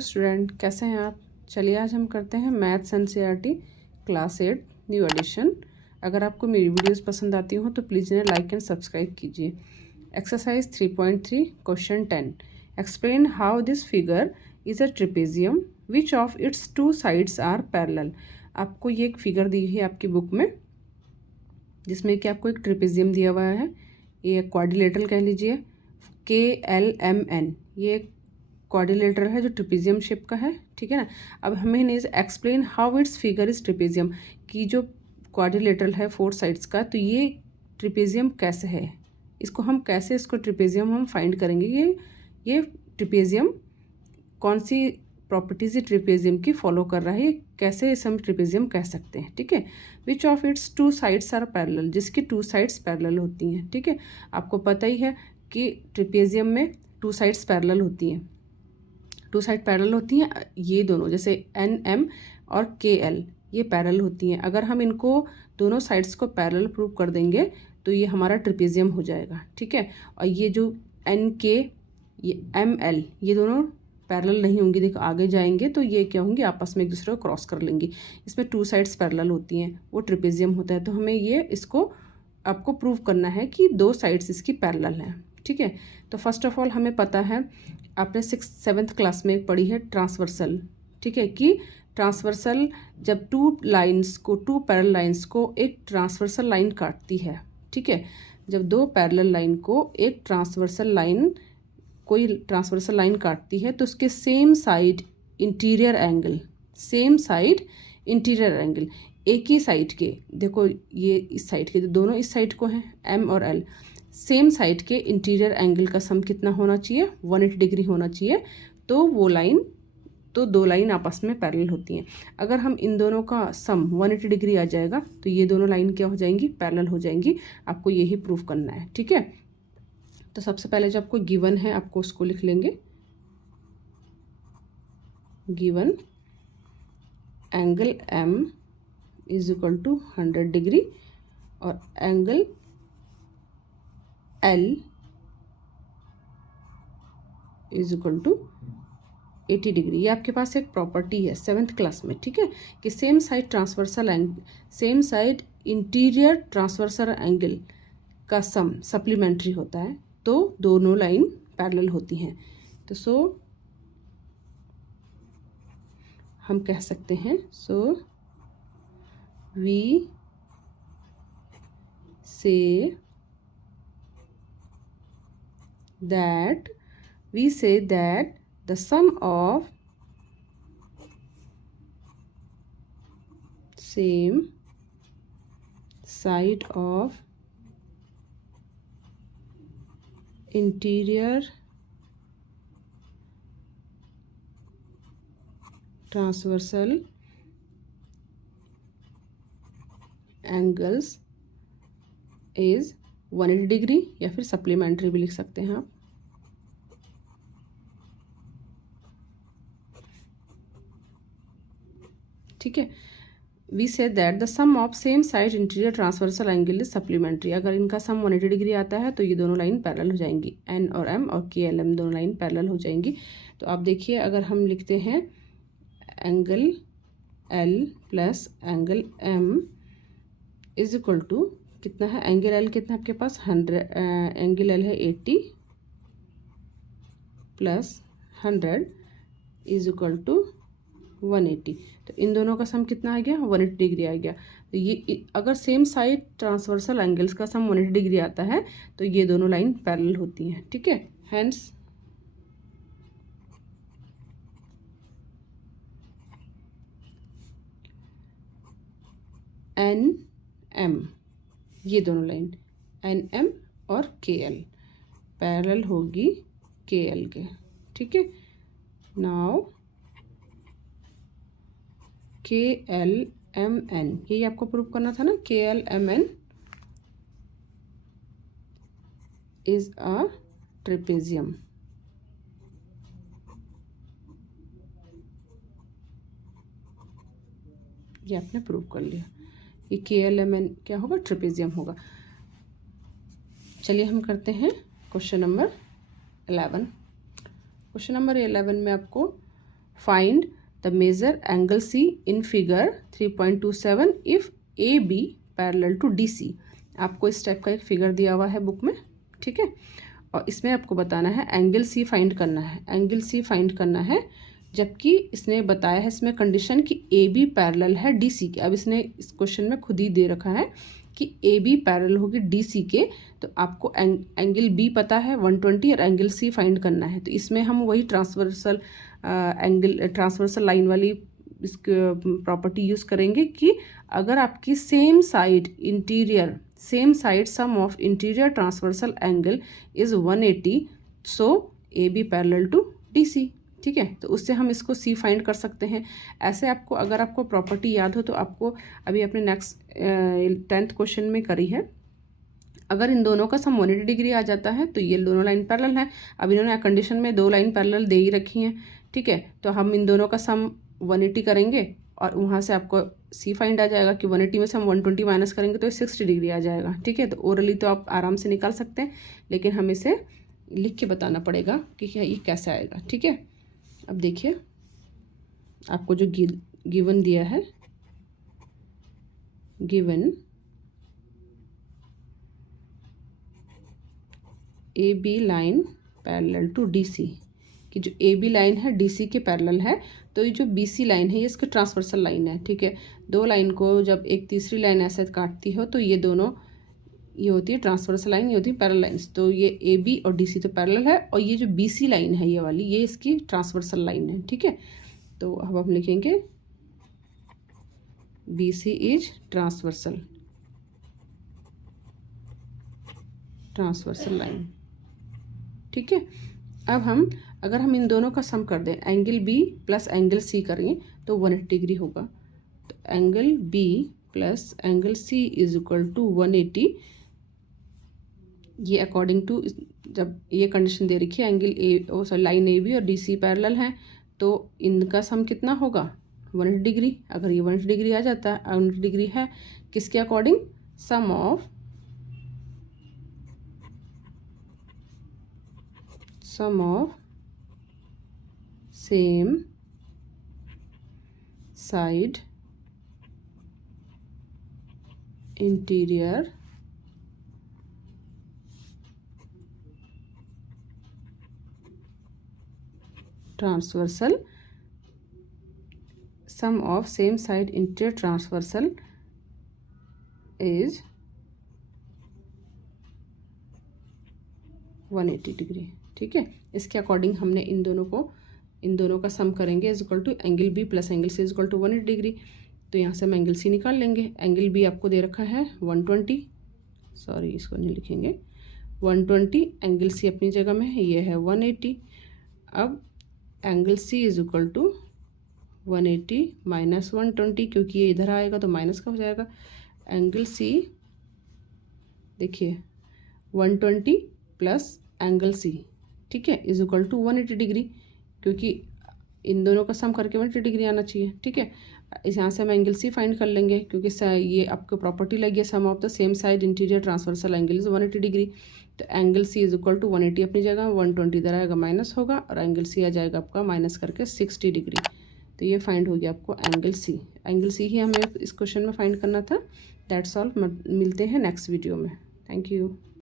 Student, कैसे हैं आप। चलिए आज हम करते हैं maths NCERT class 8 new edition. अगर आपको मेरी वीडियोस पसंद आती हो तो प्लीज़ इन्हें लाइक एंड सब्सक्राइब कीजिए। Exercise 3.3 question 10, explain how this figure is a trapezium which of its two sides are parallel. आपको ये एक फिगर दी है आपकी बुक में जिसमें कि आपको एक ट्रिपेजियम दिया हुआ है, ये क्वाड्रिलेटरल कह लीजिए, KLMN, ये क्वाड्रिलेटरल है जो ट्रिपेजियम शेप का है, ठीक है ना। अब हमें नहीं explain how it's figure is trapezium, कि जो क्वाड्रिलेटरल है 4 साइड्स का, तो ये ट्रिपेजियम कैसे है, इसको हम कैसे इसको ट्रिपेजियम हम फाइंड करेंगे। ये ट्रिपेजियम कौन सी प्रॉपर्टीज ट्रिपेजियम की फॉलो कर रहा है, कैसे इसे हम ट्रिपेजियम कह सकते हैं, ठीक है। Which of its two sides are parallel, जिसकी 2 साइड्स पैरेलल होती हैं, ठीक है। आपको पता ही है कि ट्रिपेजियम में 2 साइड्स पैरेलल होती हैं, 2 साइड पैरेलल होती हैं। ये दोनों जैसे NM और KL ये पैरेलल होती हैं। अगर हम इनको दोनों साइड्स को पैरेलल प्रूव कर देंगे तो ये हमारा ट्रिपेजियम हो जाएगा, ठीक है। और ये जो NK ये ML ये दोनों पैरेलल नहीं होंगी, देखो आगे जाएंगे तो ये क्या होंगे, आपस में एक दूसरे को क्रॉस कर लेंगी। इसमें 2 साइड्स पैरेलल होती हैं, वो ट्रिपेजियम होता है। तो हमें ये इसको आपको प्रूव करना है कि 2 साइड्स इसकी पैरेलल हैं, ठीक है। तो फर्स्ट ऑफ ऑल हमें पता है, आपने 6th-7th क्लास में पढ़ी है ट्रांसवर्सल, ठीक है, कि ट्रांसवर्सल जब 2 पैरेलल लाइंस को एक ट्रांसवर्सल लाइन काटती है, ठीक है। जब 2 पैरेलल लाइन को एक ट्रांसवर्सल लाइन काटती है तो उसके सेम साइड इंटीरियर एंगल एक ही साइड के, देखो ये इस साइड के, दोनों इस साइड को हैं M और L, सेम साइड के इंटीरियर एंगल का सम कितना होना चाहिए, 180 डिग्री होना चाहिए। तो वो लाइन, तो 2 लाइन आपस में पैरेलल होती हैं। अगर हम इन दोनों का सम 180 डिग्री आ जाएगा तो ये दोनों लाइन क्या हो जाएंगी, पैरेलल हो जाएंगी। आपको यही प्रूव करना है, ठीक है। तो सबसे पहले जो आपको गिवन है आपको उसको लिख लेंगे। Given angle M is equal to 100 degree और angle L is equal to 80 degree. ये आपके पास एक प्रॉपर्टी है 7th क्लास में, ठीक है, कि same side interior transversal angle का सम सप्लीमेंट्री होता है, तो दोनों लाइन पैरेलल होती हैं। तो हम कह सकते हैं, वी से that the sum of same side of interior transversal angles is 180 degree, या फिर सप्लीमेंट्री भी लिख सकते हैं आप। ठीक है, we say that the sum of same side interior transversal angle is supplementary. अगर इनका सम 180 डिग्री आता है तो ये दोनों लाइन पैरेलल हो जाएंगी, N और M और KLM दोनों लाइन पैरेलल हो जाएंगी। तो आप देखिए, अगर हम लिखते हैं angle L plus angle M is equal to कितना है, एंगल L कितना आपके पास 100, एंगल L है 80 प्लस 100 इज इक्वल टू 180। तो इन दोनों का सम कितना आ गया, 180 डिग्री आ गया। तो ये अगर सेम साइड ट्रांसवर्सल एंगल्स का सम 180 डिग्री आता है तो ये दोनों लाइन पैरेलल होती हैं, ठीक है। हेंस NM, ये दोनों लाइन NM और KL पैरेलल होगी KL के, ठीक है। नाउ KLMN, यही आपको प्रूव करना था ना, KLMN इज अ ट्रेपेजियम। ये आपने प्रूव कर लिया, ये KLMN क्या होगा, ट्रेपेजियम होगा। चलिए हम करते हैं क्वेश्चन नंबर 11। क्वेश्चन नंबर 11 में आपको find the measure angle C in figure 3.27 if A B parallel to D C. आपको इस टाइप का एक फिगर दिया हुआ है बुक में, ठीक है। और इसमें आपको बताना है एंगल सी फाइंड करना है, एंगल सी फाइंड करना है, जबकि इसने बताया है इसमें कंडीशन कि ए बी पैरेलल है डी सी के। अब इसने इस क्वेश्चन में खुद ही दे रखा है कि ए बी पैरेलल होगी डी सी के, तो आपको एंगल बी पता है 120 और एंगल सी फाइंड करना है। तो इसमें हम वही ट्रांसवर्सल लाइन वाली प्रॉपर्टी यूज़ करेंगे कि अगर आपकी same side sum of interior transversal angle is 180, so A B parallel to D C, ठीक है। तो उससे हम इसको सी फाइंड कर सकते हैं। ऐसे आपको अगर आपको प्रॉपर्टी याद हो तो आपको अभी अपने नेक्स्ट 10th क्वेश्चन में करी है। अगर इन दोनों का सम 180 डिग्री आ जाता है तो ये दोनों लाइन पैरेलल है। अब इन्होंने कंडीशन में 2 लाइन पैरेलल दे ही रखी हैं, ठीक है। तो हम इन दोनों का सम 180 करेंगे और वहाँ से आपको सी फाइंड आ जाएगा कि 180 में से हम 120 माइनस करेंगे तो 60 डिग्री आ जाएगा, ठीक है। तो ओरली तो आप आराम से निकाल सकते हैं, लेकिन हमें इसे लिख के बताना पड़ेगा कि ये कैसे आएगा, ठीक है। अब देखिए आपको जो गिवन दिया है, given A B line parallel to D C, कि जो ए बी लाइन है डी सी के पैरेलल है, तो ये जो बी सी लाइन है ये इसकी ट्रांसवर्सल लाइन है, ठीक है। 2 लाइन को जब एक तीसरी लाइन ऐसे काटती हो तो ये दोनों ये होती है ट्रांसवर्सल लाइन, ये होती है पैरेलल लाइन्स। तो ये ए बी और डी सी तो पैरेलल है, और ये जो बी सी लाइन है ये वाली, ये इसकी ट्रांसवर्सल लाइन है, ठीक है। तो अब हम लिखेंगे B C is transversal line, ठीक है। अब अगर हम इन दोनों का सम कर दें, angle B plus angle C करें तो 180 डिग्री होगा। तो angle B plus angle C is equal to 180। ये अकॉर्डिंग टू जब ये कंडीशन दे रखी है एंगल लाइन ए बी और डी सी पैरेलल है, तो इनका सम कितना होगा 180 डिग्री। अगर ये 180 डिग्री आ जाता है, 180 डिग्री है किसके according, sum of same side interior transversal, sum of same side interior transversal is 180 degree, ठीक है। इसके अकॉर्डिंग हमने इन दोनों का सम करेंगे is equal to angle B plus angle C is equal to 180 degree. तो यहाँ से हम एंगल सी निकाल लेंगे। एंगल बी आपको दे रखा है 120, सॉरी इसको नहीं लिखेंगे, 120। एंगल सी अपनी जगह में है, ये है 180। अब angle C is equal to 180 minus 120, क्योंकि ये इधर आएगा तो माइनस का हो जाएगा। एंगल सी देखिए 120 प्लस एंगल सी, ठीक है, इज इक्वल टू 180 डिग्री, क्योंकि इन दोनों का सम करके 180 डिग्री आना चाहिए, ठीक है। इस यहाँ से हम एंगल सी फाइंड कर लेंगे, क्योंकि ये आपको प्रॉपर्टी लगी है sum of the same side interior transversal angle is 180 degree. तो angle C is equal to 180 अपनी जगह, 120 इधर आएगा माइनस होगा, और एंगल सी आ जाएगा आपका माइनस करके 60 डिग्री। तो ये फाइंड हो गया आपको एंगल सी। एंगल सी ही हमें इस क्वेश्चन में फाइंड करना था। That's all. मिलते हैं नेक्स्ट वीडियो में। Thank you.